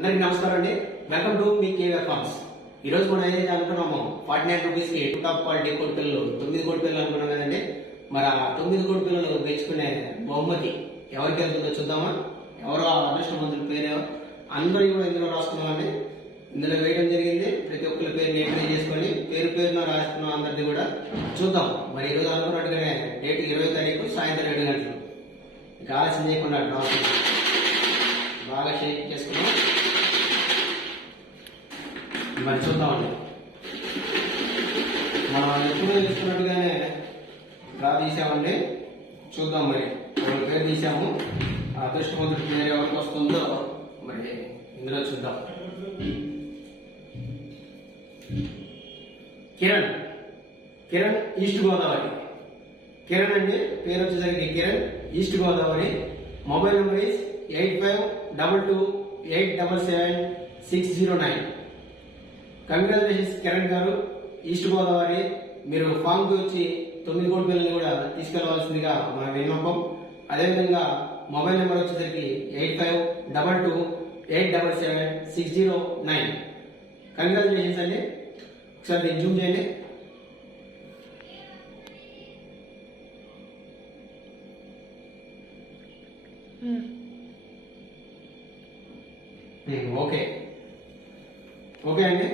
అందరికి నమస్కారం అండి. వెల్కమ్ టు మీ కేవీఆర్ ఫార్మ్స్. ఈ రోజు మనం ఏదైతే అనుకున్నామో 49 రూపీస్ కి టాప్ క్వాలిటీ కోడి పిల్లలు 9 కోడి పిల్లలు అనుకున్నాం కదండి. మరి ఆ 9 కోడి పిల్లలు గెలుచుకునే బహుమతి ఎవరికి వెళ్తుందో చూద్దామా? ఎవరో అదృష్టవంతుల పేరు అందరూ కూడా ఇందులో రాసుకున్నామండి. ఇందులో వేయడం జరిగింది. ప్రతి ఒక్కరి పేరుని ఎంట్రీ చేసుకొని పేరున రాసుకున్నాం. అందరిది కూడా చూద్దాం. మరి ఈ రోజు అనుకున్నట్టుగానే డేట్ 20వ తారీఖు సాయంత్రం 7 గంటలు. ఇక ఆలస్యం చేయకుండా డ్రాప్ బాగా షేక్ చేసుకున్నాం. మరి చూద్దామండి. మనం ఎప్పుడు తీసుకున్నట్టుగానే డ్రా తీసామండి. చూద్దాం మరి ఎవరి పేరు తీసాము. ఆ అదృష్టవంతుడి పేరు ఎవరికి వస్తుందో మరి ఇందులో చూద్దాం. కిరణ్ ఈస్ట్ గోదావరి. కిరణ్ అండి పేరు వచ్చేసరికి Kiran east Godavari. Mobile number is 8522877609. Congratulations Kiran గారు, ఈస్ట్ గోదావరి. మీరు ఫామ్ కి వచ్చి 9 కోడి పిల్లల్ని కూడా తీసుకెళ్లవలసిందిగా మన విన్నపం. అదేవిధంగా మొబైల్ నెంబర్ వచ్చేసరికి 8522877609. కంగ్రాచులేషన్స్ అండి. ఒకసారి నేను జూమ్ చేయండి. ఓకే అండి.